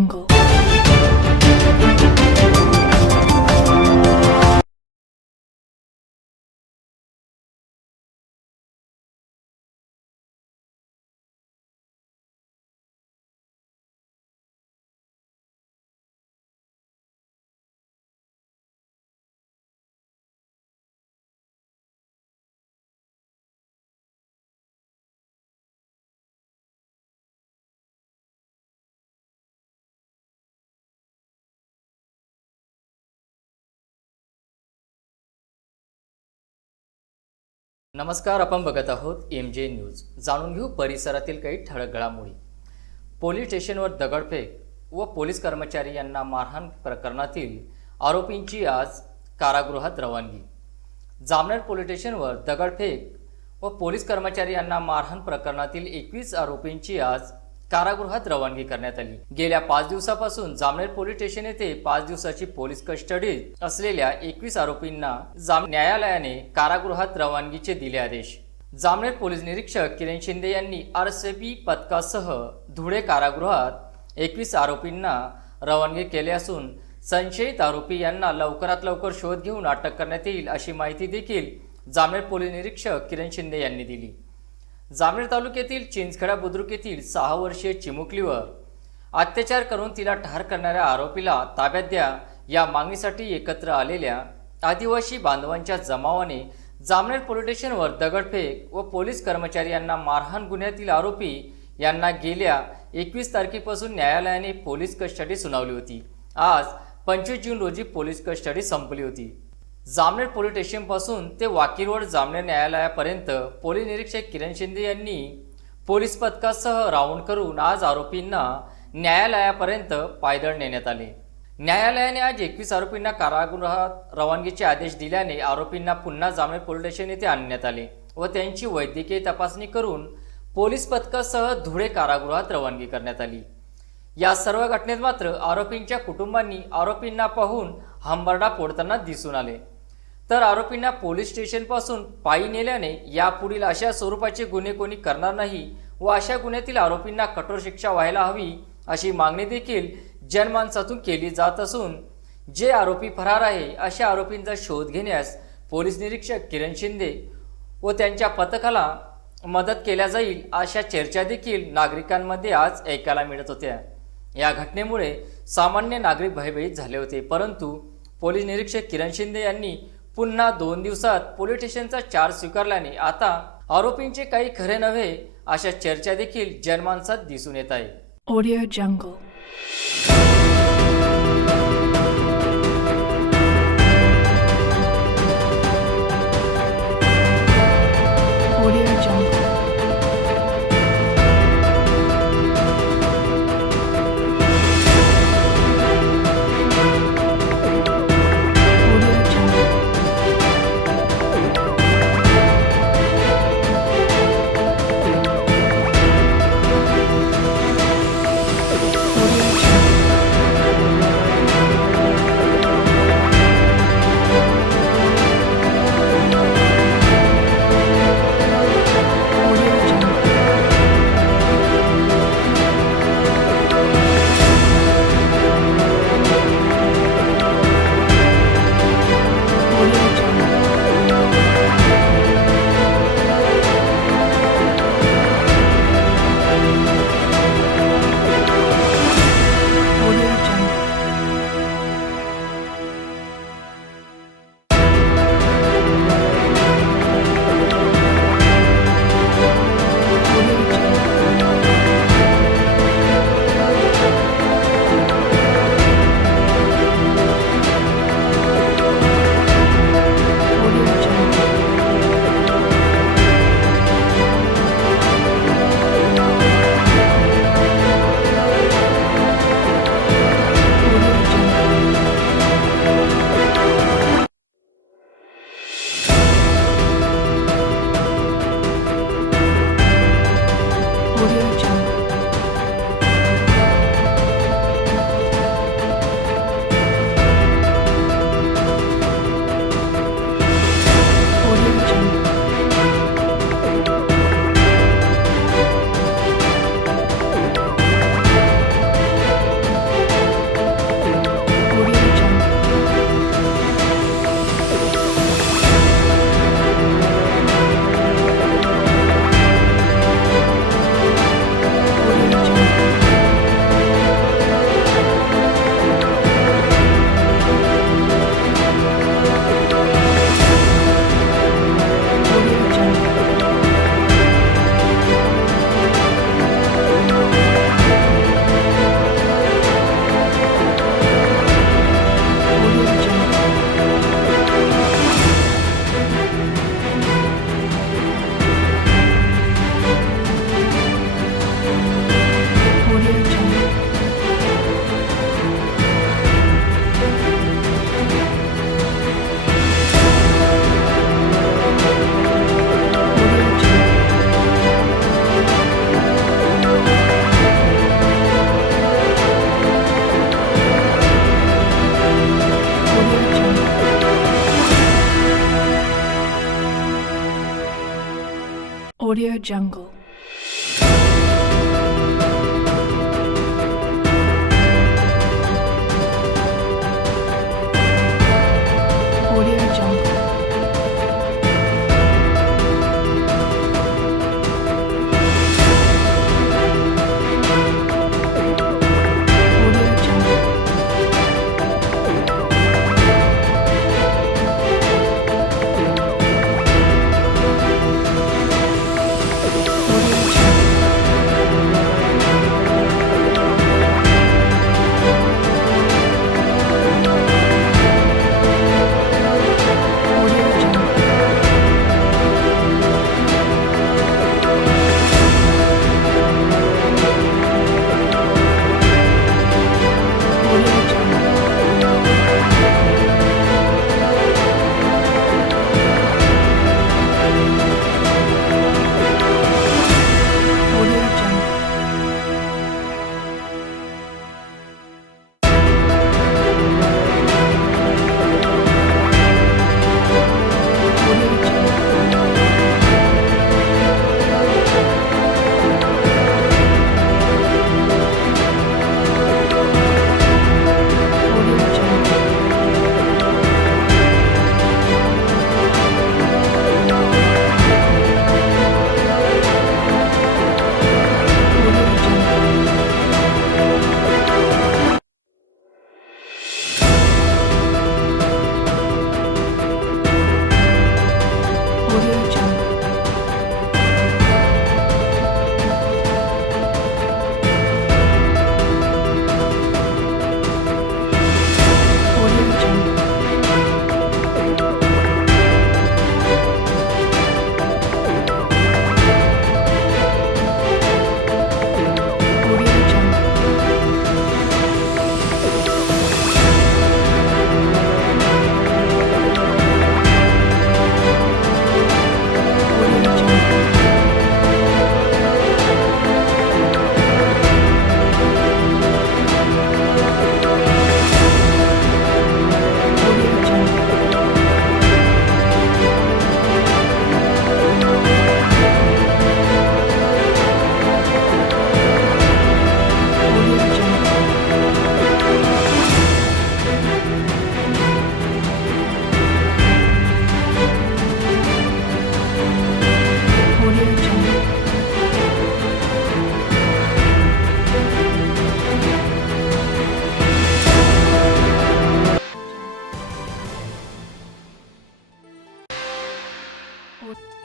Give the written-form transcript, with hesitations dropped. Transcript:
jungle. नमस्कार, आपण बघत आहोत MJ न्यूज. जाणून घेऊ परिसरातील काही ठळक घडामोडी. पोलीस स्टेशनवर दगडफेक व पोलीस कर्मचारी यांना मारहाण प्रकरणातील आरोपींची आज कारागृहात रवानगी. जामनेर पोलीस स्टेशनवर दगडफेक व पोलीस कर्मचारी यांना मारहाण प्रकरणातील 21 आरोपींची आज कारागृहात रवानगी करण्यात आली. गेल्या 5 दिवसापासून जामनेर पोलीस स्टेशन येथे 5 दिवसाची पोलीस कस्टडी असलेल्या 21 आरोपींना न्यायालयाने कारागृहात रवानगीचे दिले आदेश. जामनेर पोलीस निरीक्षक किरण शिंदे यांनी RCP पथकासह धुळे कारागृहात 21 आरोपींना रवानगी केले असून संशयित आरोपी यांना लवकरात लवकर शोध घेऊन अटक करण्यात येईल अशी माहिती देखील जामनेर पोलीस निरीक्षक किरण शिंदे यांनी दिली. जामनेर तालुक्यातील चिंचखेडा बुद्रुक येथील 6 वर्षीय चिमुकलीवर अत्याचार करून तिला ठार करणाऱ्या आरोपीला ताब्यात द्या या मागणीसाठी एकत्र आलेल्या आदिवासी बांधवांच्या जमावाने जामनेर पोलीस स्टेशनवर दगडफेक व पोलीस कर्मचारी यांना मारहाण गुन्ह्यातील आरोपी यांना गेल्या 21 तारखेपासून न्यायालयाने पोलीस कस्टडी सुनावली होती. आज 25 जून रोजी पोलीस कस्टडी संपली होती. जामनेर पोलीस स्टेशनपासून ते वाकीरोड जामनेर न्यायालयापर्यंत पोलीस निरीक्षक किरण शिंदे यांनी पोलीस पथकासह राऊंड करून आज आरोपींना न्यायालयापर्यंत पायदळ नेण्यात आले. न्यायालयाने आज 21 आरोपींना कारागृहात रवानगीचे आदेश दिल्याने आरोपींना पुन्हा जामनेर पोलीस स्टेशन येथे आणण्यात आले व त्यांची वैद्यकीय तपासणी करून पोलीस पथकासह धुळे कारागृहात रवानगी करण्यात आली. या सर्व घटनेत मात्र आरोपींच्या कुटुंबांनी आरोपींना पाहून हंबरडा फोडताना दिसून आले. तर आरोपींना पोलीस स्टेशनपासून पायी नेल्याने यापुढील अशा स्वरूपाचे गुन्हे कोणी करणार नाही व अशा गुन्ह्यातील आरोपींना कठोर शिक्षा व्हायला हवी अशी मागणी देखील जनमानसातून केली जात असून जे आरोपी फरार आहे अशा आरोपींचा शोध घेण्यास पोलीस निरीक्षक किरण शिंदे व त्यांच्या पथकाला मदत केल्या जाईल अशा चर्चा देखील नागरिकांमध्ये आज ऐकायला मिळत होत्या. या घटनेमुळे सामान्य नागरिक भयभीत झाले होते, परंतु पोलीस निरीक्षक किरण शिंदे यांनी पुन्हा 2 दिवसात पोलीस स्टेशनचा चार्ज स्वीकारल्याने आता आरोपींचे काही खरे नव्हे अशा चर्चा देखील जनमानसात दिसून येत आहे. Audio Jungle. Audio Jungle. Audio Jungle. Audio Jungle. Audio Jungle. Audio Jungle. Audio Jungle. Audio Jungle. Audio Jungle. Audio Jungle. Audio Jungle. Audio Jungle. Audio Jungle. Audio Jungle. Audio Jungle. Audio Jungle. Audio Jungle. Audio Jungle. Audio Jungle. Audio Jungle. Au-